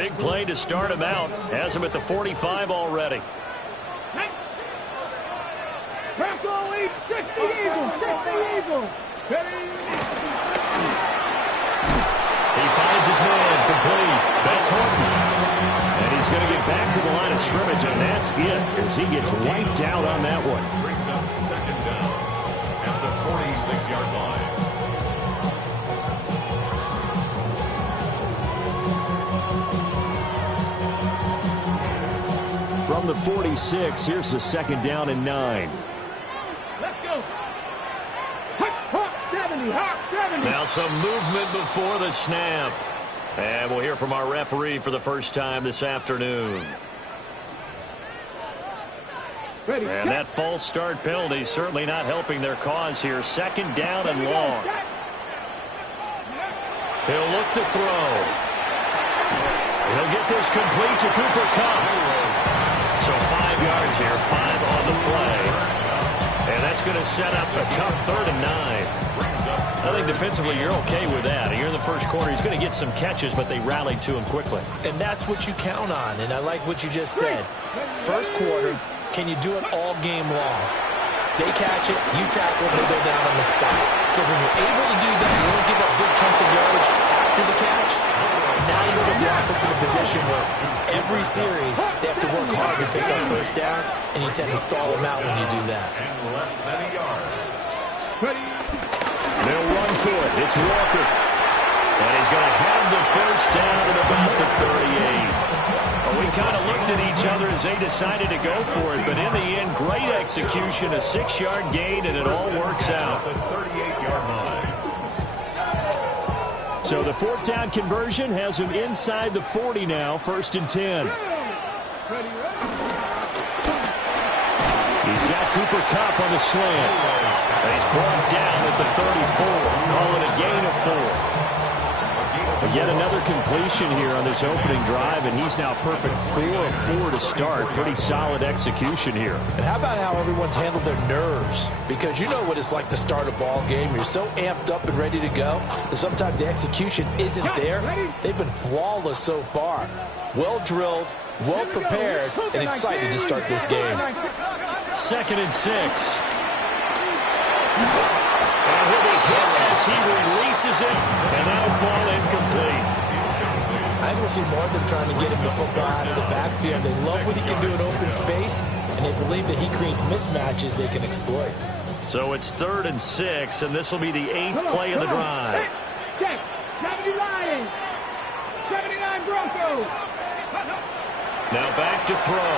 big play to start him out. Has him at the 45 already. He finds his man, complete. That's Horton. And he's going to get back to the line of scrimmage, and that's it as he gets wiped out on that one. Brings up second down at the 46-yard line. From the 46, here's the second down and 9. Let's go. Hawk 70, Hawk 70. Now some movement before the snap. And we'll hear from our referee for the first time this afternoon. Ready, and that false start penalty certainly not helping their cause here. Second down and long. He'll look to throw. He'll get this complete to Cooper Kupp. So 5 yards here, 5 on the play. And that's going to set up a tough 3rd and 9. I think defensively you're okay with that. Here in the first quarter, he's going to get some catches, but they rallied to him quickly. And that's what you count on, and I like what you just said. First quarter, can you do it all game long? They catch it, you tackle it, they go down on the spot. Because when you're able to do that, you don't give up big chunks of yardage after the catch. Now you put the offense in a position where every series they have to work hard to pick up first downs, and you tend to stall them out when you do that. And less than a yard. They'll run to it. It's Walker. And he's going to have the first down at about the 38. Well, we kind of looked at each other as they decided to go for it, but in the end, great execution, a 6-yard gain, and it all works out. The 38-yard line. So the 4th down conversion has him inside the 40 now, 1st and 10. He's got Cooper Kupp on the slant. And he's brought down at the 34, calling a gain of 4. But yet another completion here on this opening drive, and he's now perfect 4 of 4 to start. Pretty solid execution here. And how about how everyone's handled their nerves? Because you know what it's like to start a ball game. You're so amped up and ready to go that sometimes the execution isn't there. They've been flawless so far. Well drilled, well prepared, and excited to start this game. 2nd and 6. And he'll be hit as he releases it, and that'll fall incomplete. I think we'll see more of them trying to get him the football out of the backfield. They love what he can do in open space, and they believe that he creates mismatches they can exploit. So it's 3rd and 6, and this will be the 8th play of the drive. 70 Lions, 79 Broncos. Now back to throw.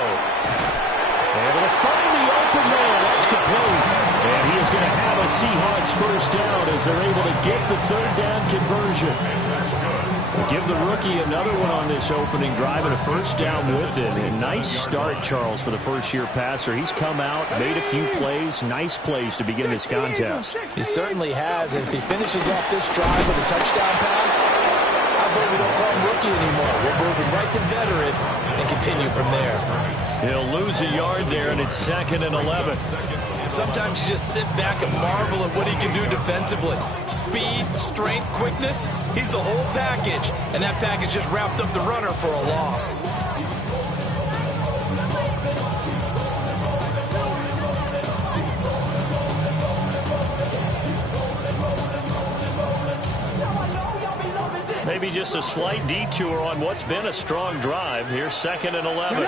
Able to find the open man. That's complete. And he is going to have a Seahawks first down as they're able to get the 3rd down conversion. We'll give the rookie another one on this opening drive and a first down with it. A nice start, Charles, for the first-year passer. He's come out, made a few plays, nice plays to begin this contest. He certainly has. And if he finishes off this drive with a touchdown pass, how about we don't call him rookie anymore? We're moving right to veteran and continue from there. He'll lose a yard there, and it's 2nd and 11. Sometimes you just sit back and marvel at what he can do defensively. Speed, strength, quickness, he's the whole package. And that package just wrapped up the runner for a loss. Maybe just a slight detour on what's been a strong drive. Here's 2nd and 11.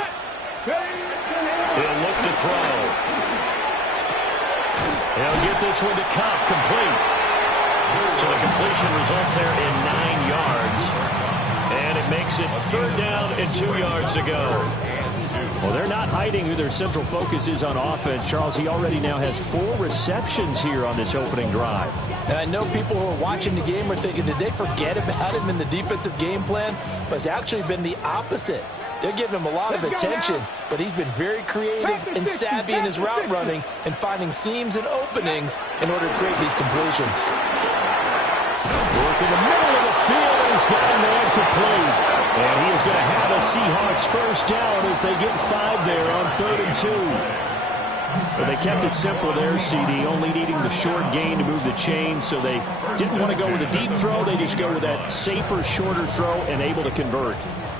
He'll look to throw. He'll get this one to Kupp, complete. So the completion results there in 9 yards. And it makes it 3rd down and 2 yards to go. Well, they're not hiding who their central focus is on offense. Charles, he already now has 4 receptions here on this opening drive. And I know people who are watching the game are thinking, did they forget about him in the defensive game plan? But it's actually been the opposite. They're giving him a lot of attention, but he's been very creative and savvy in his route running and finding seams and openings in order to create these completions. Work in the middle of the field, and he's got a man complete. And he is going to have a Seahawks first down as they get 5 there on 3rd and 2. But they kept it simple there, CD, only needing the short gain to move the chain, so they didn't want to go with a deep throw. They just go with that safer, shorter throw and able to convert.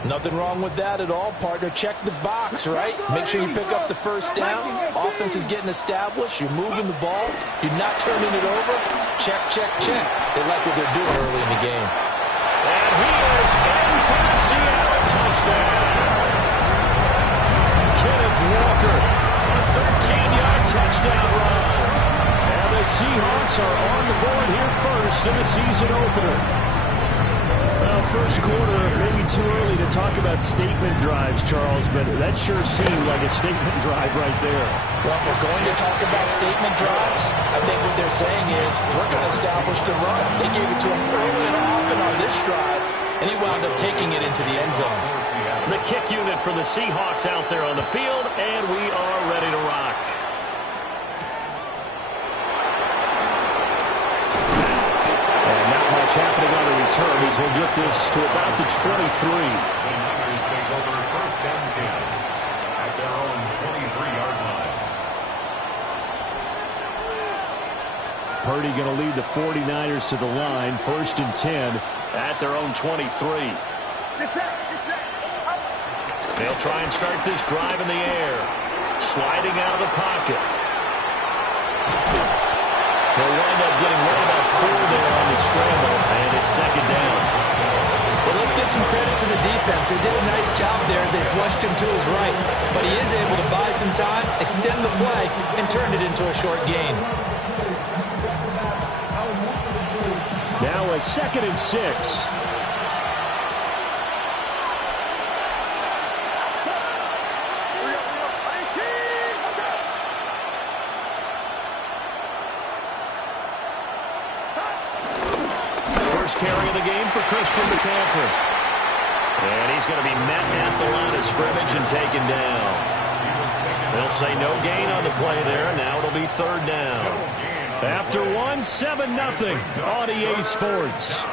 Nothing wrong with that at all, partner. Check the box, right? Make sure you pick up the first down. Offense is getting established. You're moving the ball. You're not turning it over. Check, check, check. They like what they're doing early in the game. And he is in for the Seattle touchdown. Kenneth Walker, a 13-yard touchdown run. And the Seahawks are on the board here first in the season opener. Well, first quarter, maybe too early to talk about statement drives, Charles, but that sure seemed like a statement drive right there. Well, if we're going to talk about statement drives, I think what they're saying is we're going to establish the run. They gave it to him early and often on this drive, and he wound up taking it into the end zone. The kick unit for the Seahawks out there on the field, and we are ready to rock. Happening on the return as he'll get this to about the 23. The Niners take over first and 10 at their own 23-yard line. Purdy going to lead the 49ers to the line, first and 10 at their own 23. They'll try and start this drive in the air, sliding out of the pocket. They'll wind up getting right about 4 there on the scramble, and it's second down. Well, let's give some credit to the defense. They did a nice job there as they flushed him to his right. But he is able to buy some time, extend the play, and turn it into a short gain. Now a second and 6. Carry of the game for Christian McCaffrey. And he's going to be met at the line of scrimmage and taken down. They'll say no gain on the play there. Now it'll be third down. After 1, 7-0 on EA Sports.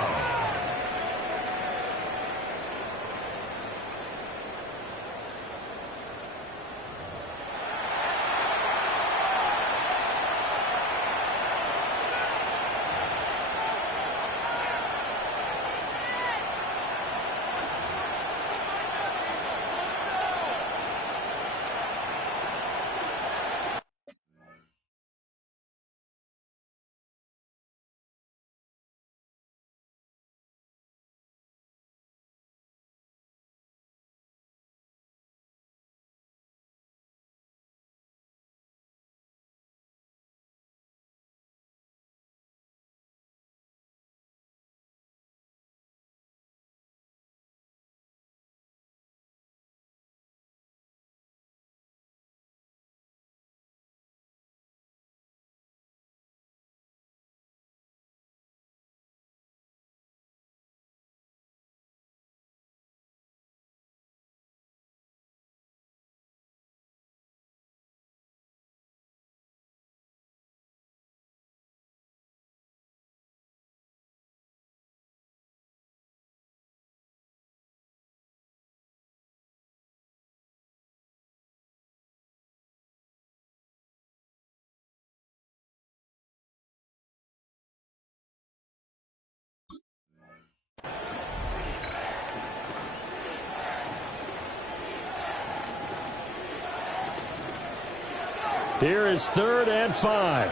Here is third and 5.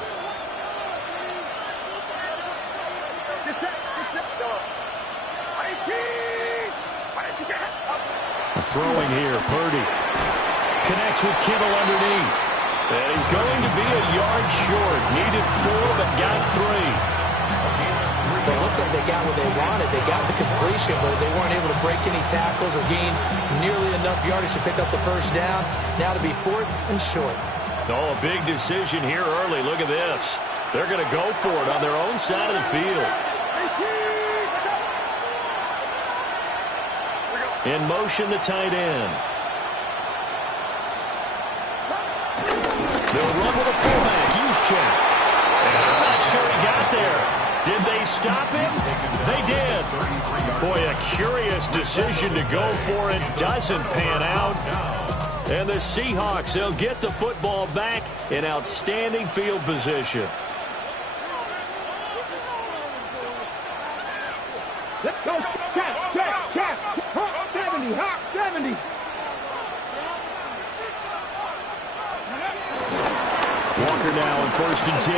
Throwing here, Purdy. Connects with Kittle underneath. And he's going to be a yard short. Needed 4, but got 3. Well, it looks like they got what they wanted. They got the completion, but they weren't able to break any tackles or gain nearly enough yardage to pick up the first down. Now to be 4th and short. Oh, a big decision here early. Look at this. They're going to go for it on their own side of the field. In motion, the tight end. They'll run with a fullback. Use check. And I'm not sure he got there. Did they stop him? They did. Boy, a curious decision to go for it. Doesn't pan out. And the Seahawks, they'll get the football back in outstanding field position. Let's go. Check. 70. hot 70. Walker now on 1st and 10.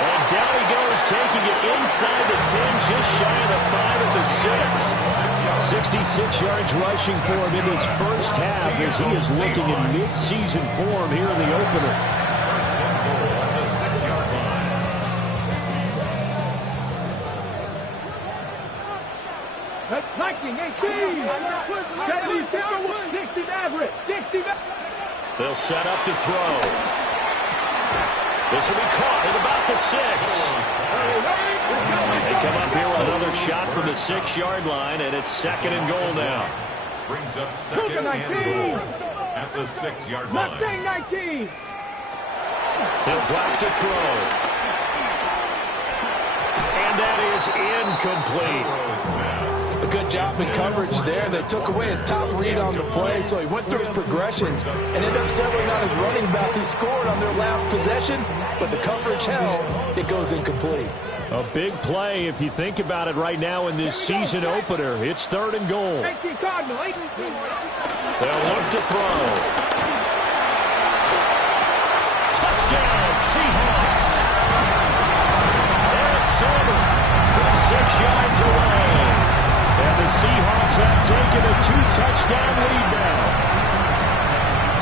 And down he goes, taking it inside the 10, just shy of the 5 at the 6. 66 yards rushing for him in his first half as he is looking in mid-season form here in the opener. First and goal on the 6-yard line. That's 19, 18. 60 average. 60. They'll set up to throw. This will be caught at about the 6. They come up here with another shot from the 6-yard line, and it's 2nd and goal now. Brings up 2nd and goal at the 6-yard line. Mustang 19. He'll drop to throw. And that is incomplete. A good job in coverage there. They took away his top read on the play, so he went through his progressions and ended up settling on his running back who scored on their last possession, but the coverage held. It goes incomplete. A big play if you think about it right now in this season opener. It's 3rd and goal. 18 Cardinal. 18. They'll look to throw. Touchdown, Seahawks. Eric Silver from 6 yards away. And the Seahawks have taken a 2-touchdown lead now.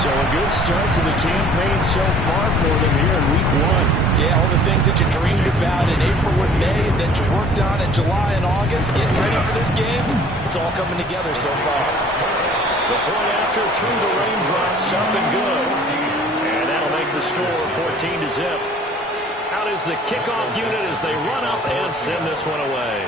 So a good start to the campaign so far for them here in week 1. Yeah, all the things that you dreamed about in April and May and that you worked on in July and August, getting ready for this game, it's all coming together so far. The point after through the raindrops, up and good. And that'll make the score 14-0. Out is the kickoff unit as they run up and send this one away.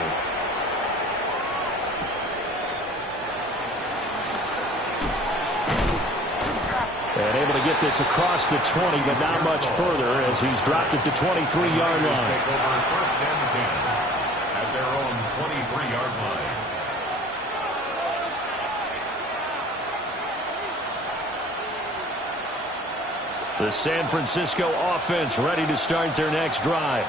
And able to get this across the 20, but not much further as he's dropped at the 23-yard line. Take over 1st and 10 at their own 23-yard line. The San Francisco offense ready to start their next drive.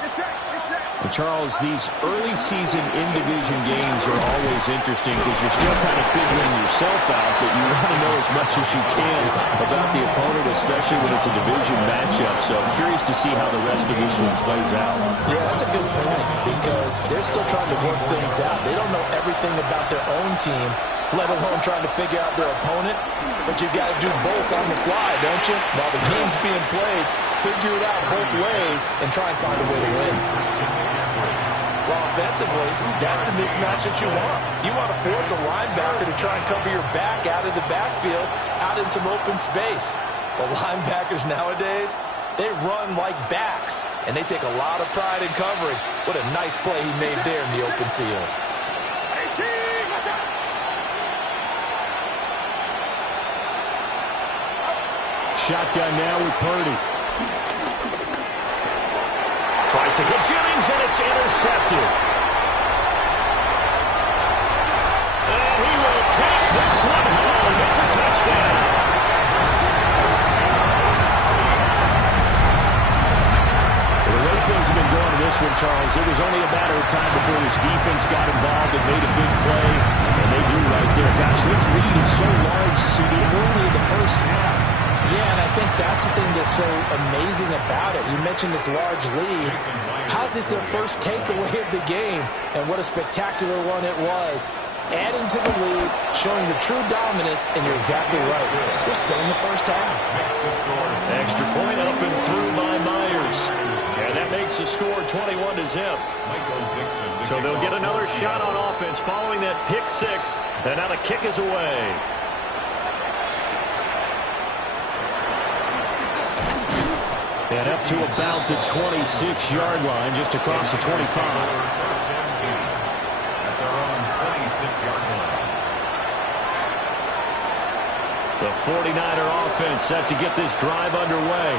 And Charles, these early season in-division games are always interesting because you're still kind of figuring yourself out, but you want to know as much as you can about the opponent, especially when it's a division matchup. So I'm curious to see how the rest of this one plays out. Yeah, that's a good point because they're still trying to work things out. They don't know everything about their own team, let alone trying to figure out their opponent. But you've got to do both on the fly, don't you? While the game's being played, figure it out both ways and try and find a way to win. Well, offensively, that's the mismatch that you want. You want to force a linebacker to try and cover your back out of the backfield, out in some open space. The linebackers nowadays, they run like backs, and they take a lot of pride in covering. What a nice play he made there in the open field. Shotgun now with Purdy. Tries to hit Jennings, and it's intercepted. And he will take this one home. It's a touchdown. The way things have been going in this one, Charles, it was only a matter of time before this defense got involved and made a big play. And they do right there. Gosh, this lead is so large, CD. We're only in the first half. Yeah, and I think that's the thing that's so amazing about it. You mentioned this large lead. How's this their first takeaway of the game? And what a spectacular one it was. Adding to the lead, showing the true dominance, and you're exactly right. We're still in the first half. Extra point up and through by Myers. And that makes the score 21-0. So they'll get another shot on offense following that pick six. And now the kick is away. And up to about the 26-yard line, just across the 25. At their own 26-yard line. The 49er offense set to get this drive underway.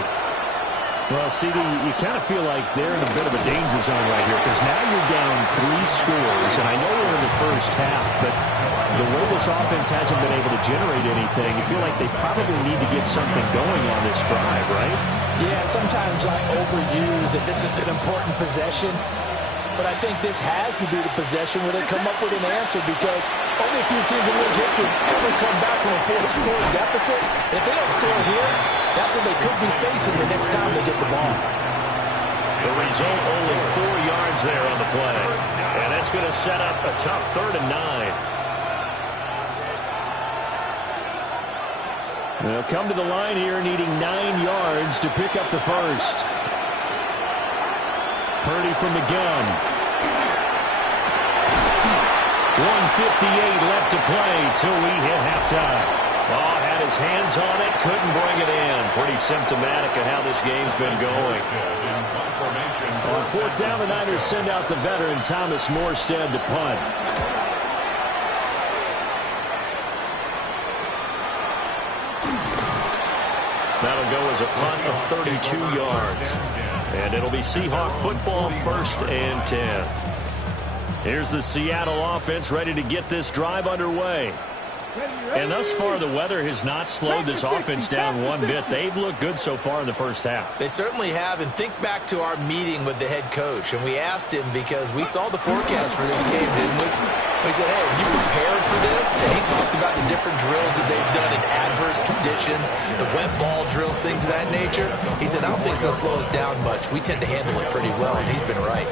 Well, CD, you kind of feel like they're in a bit of a danger zone right here because now you're down 3 scores, and I know we're in the first half, but the way this offense hasn't been able to generate anything, you feel like they probably need to get something going on this drive, right? Yeah, and sometimes I overuse that this is an important possession. but I think this has to be the possession where they come up with an answer, because only a few teams in league history ever come back from a 4-score deficit. And if they don't score here, that's what they could be facing the next time they get the ball. The result, only 4 yards there on the play. And that's going to set up a tough 3rd and 9. They'll come to the line here needing 9 yards to pick up the first. Purdy from the gun. 1:58 left to play till we hit halftime. Oh, had his hands on it, couldn't bring it in. Pretty symptomatic of how this game's been going. On 4th down, the Niners send out the veteran Thomas Morstead to punt. That'll go as a punt of 32 yards. And it'll be Seahawk football, 1st and 10. Here's the Seattle offense ready to get this drive underway. And thus far, the weather has not slowed this offense down one bit. They've looked good so far in the first half. They certainly have. And think back to our meeting with the head coach. And we asked him, because we saw the forecast for this game, didn't we? We said, hey, are you prepared for this? And he talked about the different drills that they've done in adverse conditions, the wet ball drills, things of that nature. He said, I don't think it's going to slow us down much. We tend to handle it pretty well, and he's been right.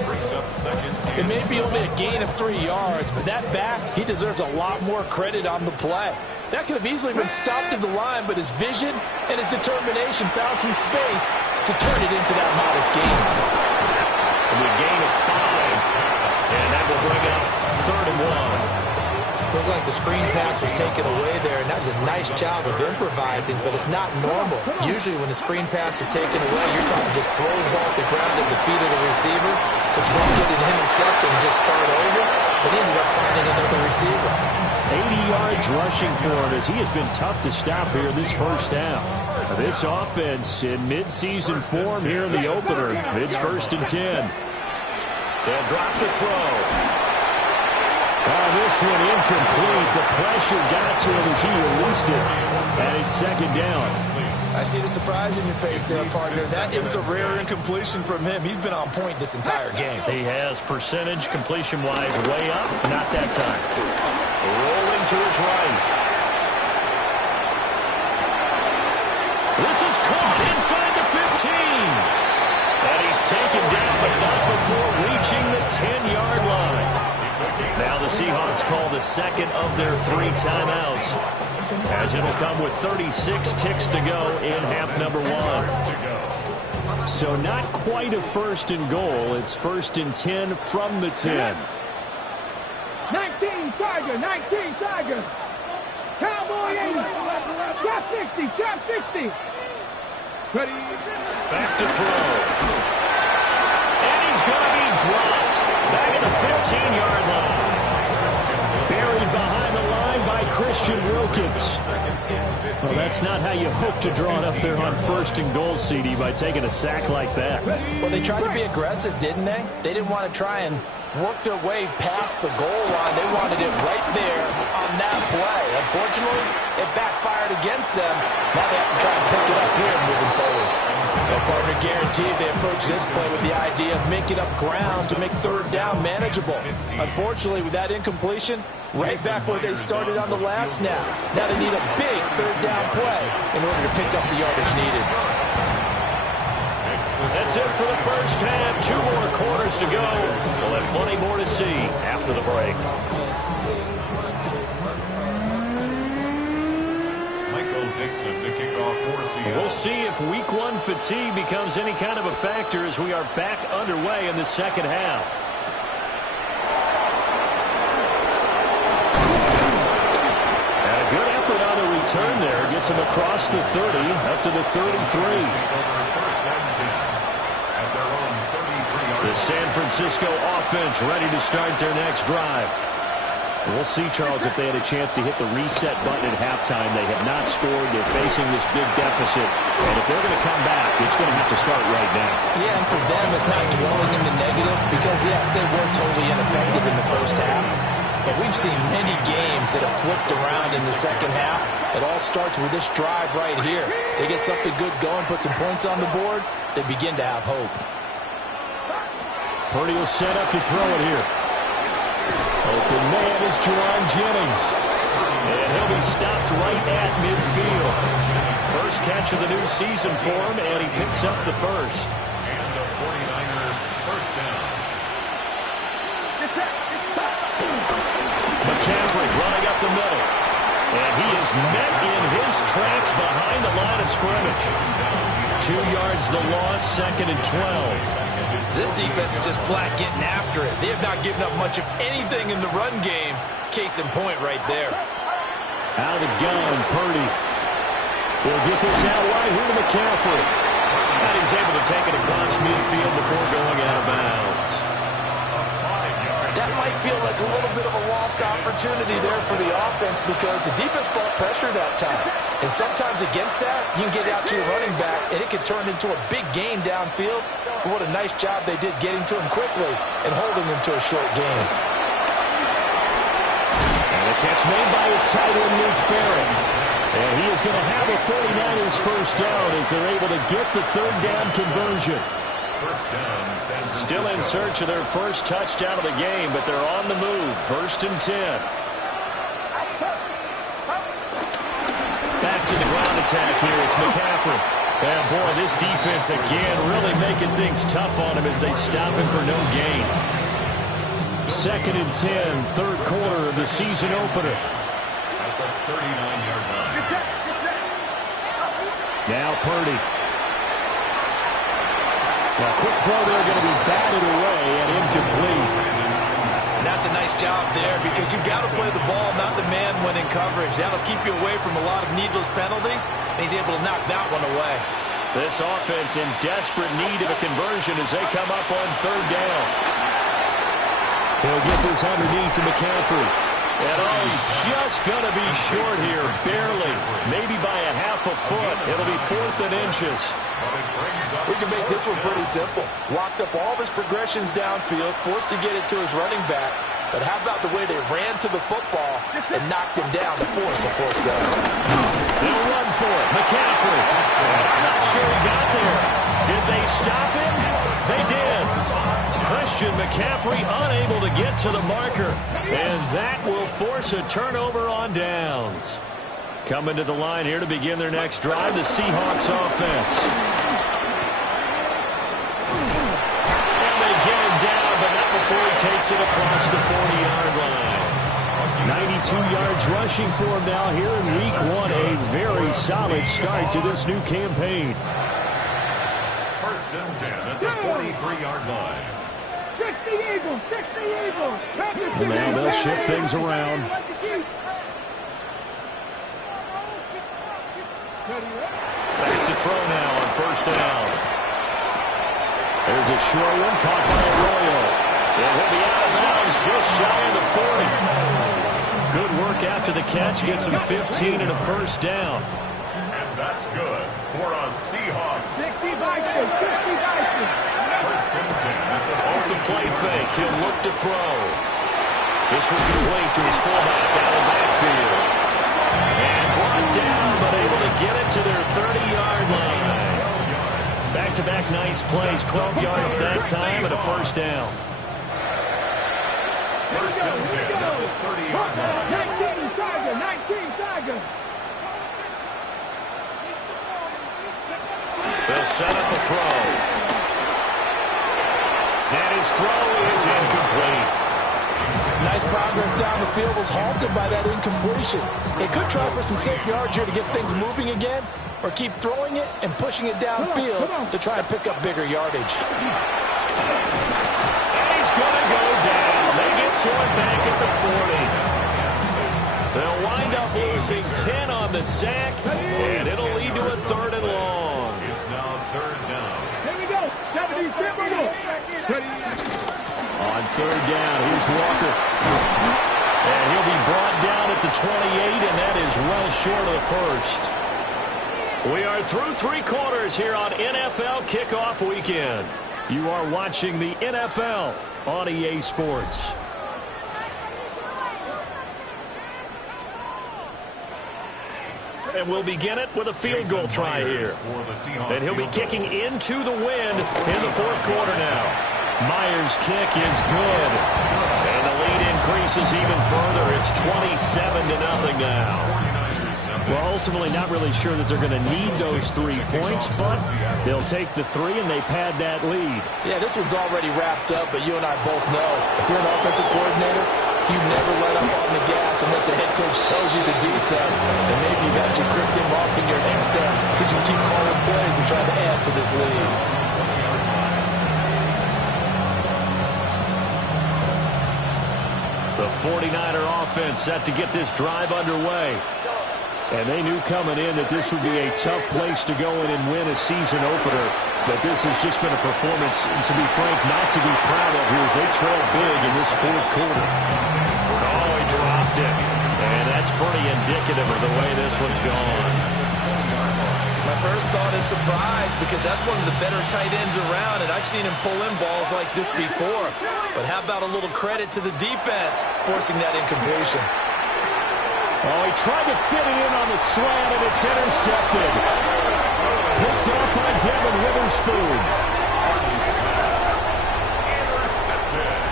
It may be only a gain of 3 yards, but that back, he deserves a lot more credit on the play. That could have easily been stopped at the line, but his vision and his determination found some space to turn it into that modest gain. And a gain of 5, and that will bring up 3rd and 1. Looked like the screen pass was taken away there, and that was a nice job of improvising, but it's not normal. Usually when the screen pass is taken away, you're talking just throw the ball at the ground at the feet of the receiver so you don't get an interception and just start over, but he ended up finding another receiver. 80 yards rushing for him as he has been tough to stop here this first half. This offense in midseason form here in the opener. It's 1st and 10. They'll drop the throw. This one incomplete. The pressure got to him as he released it. And it's 2nd down. I see the surprise in your face there, partner. That is a rare incompletion from him. He's been on point this entire game. He has percentage completion-wise way up. Not that time. Rolling to his right. This is caught inside the 15. And he's taken down, but not before reaching the 10-yard line. Now the Seahawks call the second of their 3 timeouts, as it'll come with 36 ticks to go in half number 1. So not quite a 1st and goal. It's 1st and 10 from the 10. 19 Tiger, 19 Tiger. Cowboy 80. Drop 60, drop 60. Ready. Back to throw. And he's going to be dropped. Back at the 15-yard line. Buried behind the line by Christian Wilkins. Well, that's not how you hope to draw it up there on 1st and goal, CD, by taking a sack like that. Well, they tried to be aggressive, didn't they? They didn't want to try and work their way past the goal line. They wanted it right there on that play. Unfortunately, it backfired against them. Now they have to try and pick it up here moving forward. Well, partner, guaranteed they approach this play with the idea of making up ground to make 3rd down manageable. Unfortunately, with that incompletion, right back where they started on the last snap. Now they need a big 3rd down play in order to pick up the yardage needed. That's it for the first half. 2 more quarters to go. We'll have plenty more to see after the break. We'll see if week 1 fatigue becomes any kind of a factor as we are back underway in the second half. And a good effort on the return there. Gets him across the 30, up to the 33. The San Francisco offense ready to start their next drive. We'll see, Charles, if they had a chance to hit the reset button at halftime. They have not scored. They're facing this big deficit. And if they're going to come back, it's going to have to start right now. Yeah, and for them, it's not dwelling in the negative because, yes, they were totally ineffective in the first half. But we've seen many games that have flipped around in the second half. It all starts with this drive right here. They get something good going, put some points on the board, they begin to have hope. Purdy will set up to throw it here. Open man is Juwan Jennings. And he'll be stopped right at midfield. First catch of the new season for him, and he picks up the first. And the 49er first down. McCaffrey running up the middle. And he is met in his tracks behind the line of scrimmage. 2 yards the loss, 2nd and 12. This defense is just flat getting after it. They have not given up much of anything in the run game. Case in point right there. Out of the gun, Purdy. We'll get this out wide here to McCaffrey. And he's able to take it across midfield before going out of bounds. That might feel like a little bit of a lost opportunity there for the offense because the defense brought pressure that time. And sometimes against that, you can get out to your running back, and it can turn into a big gain downfield. But what a nice job they did getting to him quickly and holding him to a short gain. And the catch made by his tight end, Luke Farrell. And he is going to have a 49ers first down as they're able to get the third down conversion. First down, San Francisco. Still in search of their first touchdown of the game, but they're on the move. 1st and 10. Back to the ground attack here. It's McCaffrey. And boy, this defense again really making things tough on him as they stop him for no gain. 2nd and 10, third quarter of the season opener. At the 39-yard line. Now Purdy. Well, quick throw there, going to be batted away and incomplete. And that's a nice job there because you've got to play the ball, not the man when in coverage. That'll keep you away from a lot of needless penalties, and he's able to knock that one away. This offense in desperate need of a conversion as they come up on third down. He'll get this underneath to McCaffrey. And oh, he's just going to be short here, barely. Maybe by a half a foot. It'll be 4th and inches. We can make this one pretty simple. Locked up all of his progressions downfield, forced to get it to his running back. But how about the way they ran to the football and knocked him down to force a fourth down? They'll run for it. McCaffrey. Not sure he got there. Did they stop him? They did. Christian McCaffrey unable to get to the marker. And that will force a turnover on downs. Coming to the line here to begin their next drive, the Seahawks offense. And they get him down, but not before he takes it across the 40-yard line. 92 yards rushing for him now here in week 1. A very solid start to this new campaign. 1st and 10 at the 43-yard line. Now they'll shift things around. Back to throw now on 1st down. There's a short one caught by Arroyo. And he'll be out of bounds just shy of the 40. Good work after the catch. Gets him 15 and a first down. And that's good for a Seahawks. 1st and 10 at the Off the play fake, he'll look to throw. This one complete to his fullback out of the backfield. And brought down, but able to get it to their 30-yard line. Back-to-back nice plays, 12 yards that time and a first down. 1st and 10 at the 30-yard line. 19 Tiger. They'll set up a throw. And his throw is incomplete. Nice progress down the field was halted by that incompletion. They could try for some safe yards here to get things moving again, or keep throwing it and pushing it downfield to try and pick up bigger yardage. And he's going to go down. They get to him back at the 40. They'll wind up losing 10 on the sack, and it'll lead to a 3rd and long. It's now 3rd down. Here we go. On 3rd down, here's Walker. And he'll be brought down at the 28, and that is well short of the first. We are through 3 quarters here on NFL Kickoff Weekend. You are watching the NFL on EA Sports. And we'll begin it with a field goal try here. And he'll be kicking into the wind in the 4th quarter now. Myers' kick is good. And the lead increases even further. It's 27-0 now. Well, ultimately not really sure that they're going to need those 3 points, but they'll take the 3 and they pad that lead. Yeah, this one's already wrapped up, but you and I both know if you're an offensive coordinator, you never let up on the gas unless the head coach tells you to do so. And maybe you got your Christian mark in your headset so you can keep calling plays and try to add to this lead. The 49er offense set to get this drive underway. And they knew coming in that this would be a tough place to go in and win a season opener. But this has just been a performance, to be frank, not to be proud of here as they trail big in this fourth quarter. Oh, he dropped it. And that's pretty indicative of the way this one's gone. My first thought is surprise because that's one of the better tight ends around, and I've seen him pull in balls like this before. But how about a little credit to the defense forcing that incompletion? Oh, he tried to fit it in on the slant, and it's intercepted. Picked up by Devin Witherspoon. Intercepted.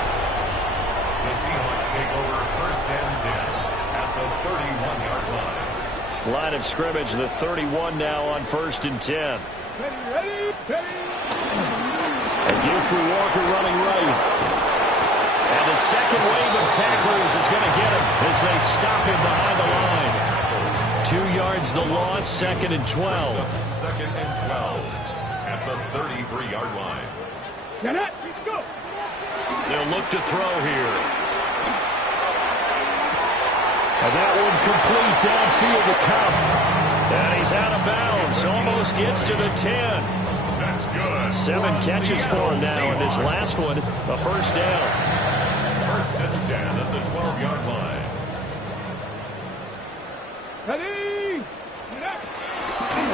The Seahawks take over first and 10 at the 31-yard line. Line of scrimmage, the 31 now on first and 10. Ready? A give for Walker running right. And the second wave of tacklers is going to get him as they stop him behind the line. 2 yards the loss, second and 12. Second and 12 at the 33-yard line. Get it. Let's go. They'll look to throw here. And that one complete downfield to Cup. And he's out of bounds. Almost gets to the 10. That's good. 7 catches for him now, and this last one, a first down. First and 10 at the 12-yard line. Ready?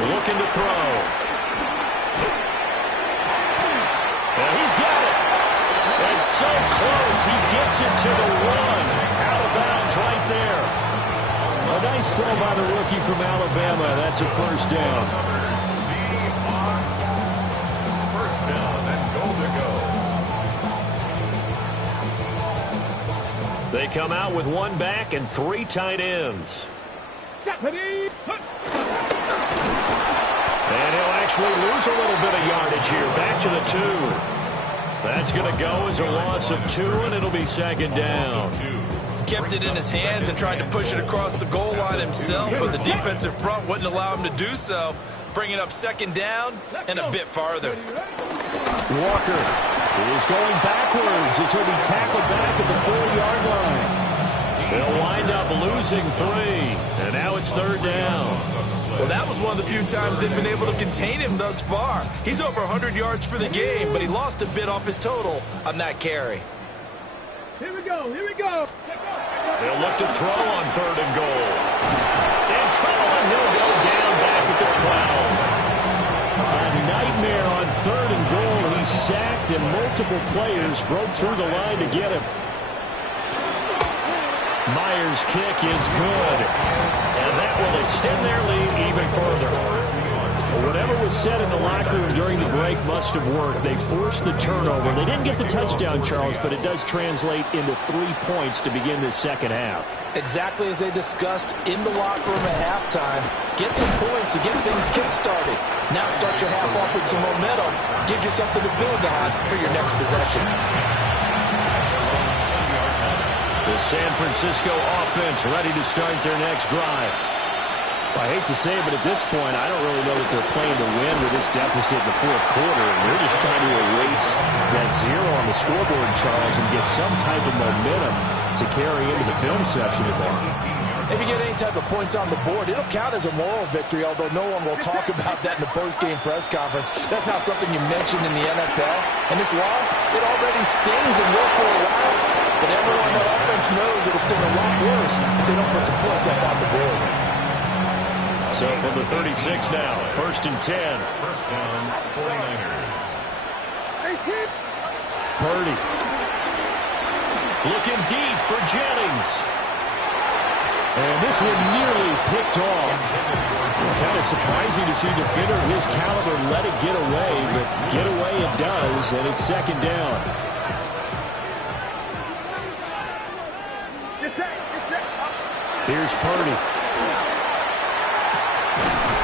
Looking to throw. And he's got it. It's so close. He gets it to the 1. Out of bounds right there. A nice throw by the rookie from Alabama. That's a first down. Seahawks. First down and goal to go. They come out with 1 back and 3 tight ends. Ready? And he'll actually lose a little bit of yardage here. Back to the 2. That's going to go as a loss of 2, and it'll be second down. Kept it in his hands and tried to push it across the goal line himself, but the defensive front wouldn't allow him to do so, bringing up second down and a bit farther. Walker is going backwards as he'll be tackled back at the 4-yard line. They'll wind up losing 3, and now it's third down. Well, that was one of the few times they've been able to contain him thus far. He's over 100 yards for the game, but he lost a bit off his total on that carry. Here we go. They'll look to throw on third and goal. In trouble, and he'll go down back at the 12. A nightmare on third and goal. He's sacked, and multiple players broke through the line to get him. Myers' kick is good, and that will extend their lead even further. Whatever was said in the locker room during the break must have worked. They forced the turnover. They didn't get the touchdown, Charles, but it does translate into 3 points to begin this second half. Exactly as they discussed in the locker room at halftime. Get some points to get things kick-started. Now start your half off with some momentum. Gives you something to build on for your next possession. The San Francisco offense ready to start their next drive. I hate to say it, but at this point, I don't really know that they're playing to win with this deficit in the fourth quarter. And they're just trying to erase that 0 on the scoreboard, Charles, and get some type of momentum to carry into the film session tomorrow. If you get any type of points on the board, it'll count as a moral victory, although no one will talk about that in the post-game press conference. That's not something you mentioned in the NFL. And this loss, it already stings and will for a while. But everyone on offense knows it'll sting a lot worse if they don't put some points up on the board. So from the 36 now, first and 10. First down, 49ers. Purdy. Looking deep for Jennings. And this one nearly picked off. kind of surprising to see a defender of his caliber let it get away, but get away it does, and it's second down. Here's Purdy.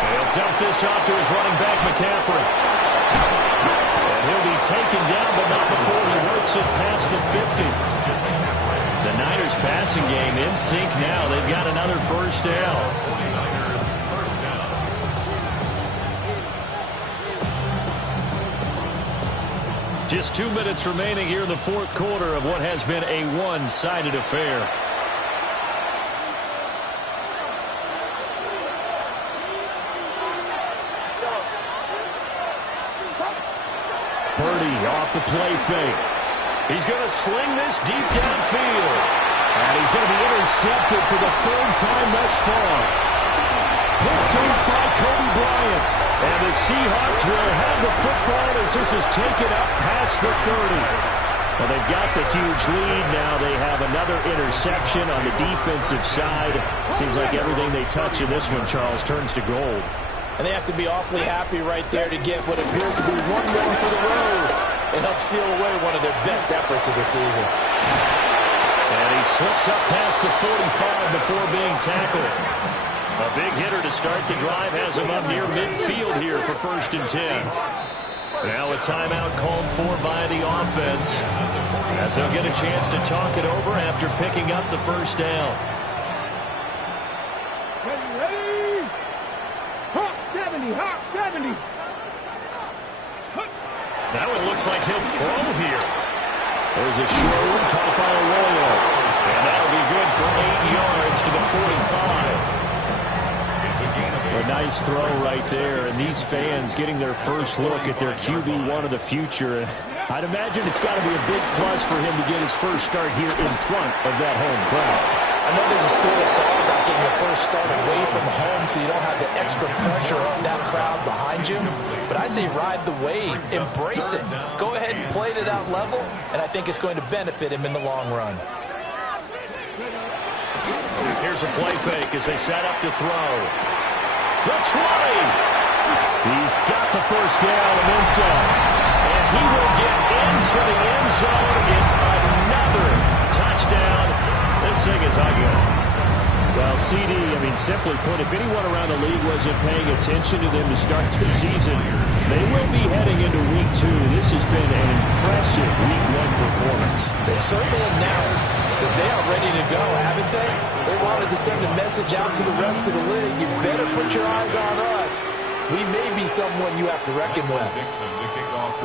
He'll dump this off to his running back, McCaffrey. And he'll be taken down, but not before he works it past the 50. The Niners passing game in sync now. They've got another first down. Just 2 minutes remaining here in the fourth quarter of what has been a one-sided affair. Purdy off the play fake. He's going to sling this deep downfield. And he's going to be intercepted for the third time thus far. Picked off by Kobe Bryant. And the Seahawks will have the football as this is taken up past the 30. Well, they've got the huge lead. Now they have another interception on the defensive side. Seems like everything they touch in this one, Charles, turns to gold. And they have to be awfully happy right there to get what appears to be one more for the road and help seal away one of their best efforts of the season. And he slips up past the 45 before being tackled. A big hitter to start the drive has him up near midfield here for 1st and 10. Now a timeout called for by the offense as they'll get a chance to talk it over after picking up the first down. Ready? Hot 70, hot 70. Now it looks like he'll throw here. There's a short one caught by Arroyo. And that'll be good for 8 yards to the 45. A nice throw right there, and these fans getting their first look at their QB1 of the future. I'd imagine it's got to be a big plus for him to get his first start here in front of that home crowd. I know there's a school of thought about getting your first start away from home so you don't have the extra pressure of that crowd behind you. But I say ride the wave, embrace it. Go ahead and play to that level, and I think it's going to benefit him in the long run. Here's a play fake as they set up to throw. The 20. He's got the first down and then some. And he will get into the end zone. It's another touchdown. This thing is ugly. Well, CD, simply put, if anyone around the league wasn't paying attention to them to start the season, they will be heading into Week 2. This has been an impressive Week 1 performance. They've certainly announced that they are ready to go, haven't they? They wanted to send a message out to the rest of the league. You better put your eyes on us. We may be someone you have to reckon with.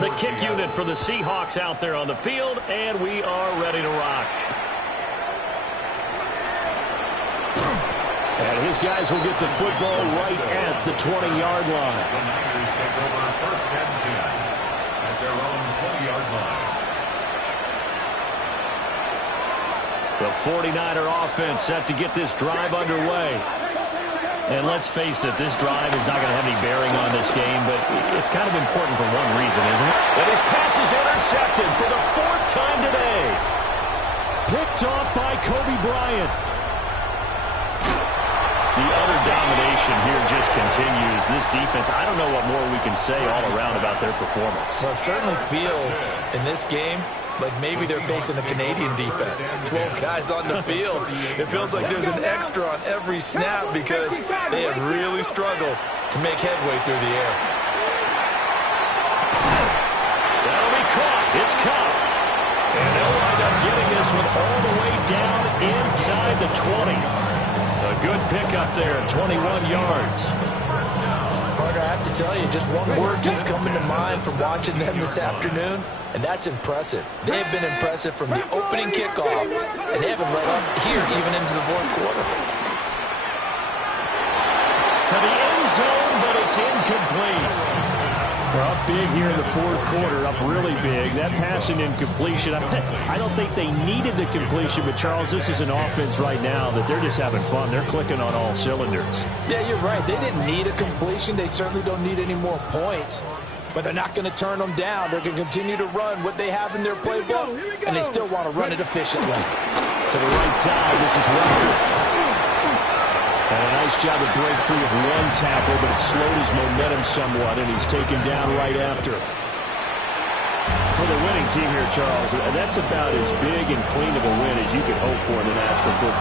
The kick unit for the Seahawks out there on the field, and we are ready to rock. And his guys will get the football right at the 20-yard line. The Niners take over 1st and 10 at their own 20-yard line. The 49er offense set to get this drive underway. And let's face it, this drive is not going to have any bearing on this game, but it's kind of important for one reason, isn't it? And his pass is intercepted for the 4th time today. Picked off by Kobe Bryant. The utter domination here just continues. This defense, I don't know what more we can say all around about their performance. Well, it certainly feels in this game like maybe they're facing a Canadian defense. 12 guys on the field. It feels like there's an extra on every snap because they have really struggled to make headway through the air. That'll be caught. It's caught. And they'll wind up getting this one all the way down inside the 20. A good pickup there, 21 yards. Carter, I have to tell you, just one word keeps coming to mind from watching them this afternoon, and that's impressive. They have been impressive from the opening kickoff, and they haven't let up here even into the 4th quarter. To the end zone, but it's incomplete. We're up big here in the 4th quarter, up really big. That passing incompletion, I don't think they needed the completion, but Charles, this is an offense right now that they're just having fun. They're clicking on all cylinders. Yeah, you're right. They didn't need a completion. They certainly don't need any more points, but they're not going to turn them down. They're going to continue to run what they have in their playbook, and they still want to run it efficiently. To the right side, this is Walker. And a nice job to break free of one tackle, but it slowed his momentum somewhat, and he's taken down right after. For the winning team here, Charles, that's about as big and clean of a win as you could hope for in the National Football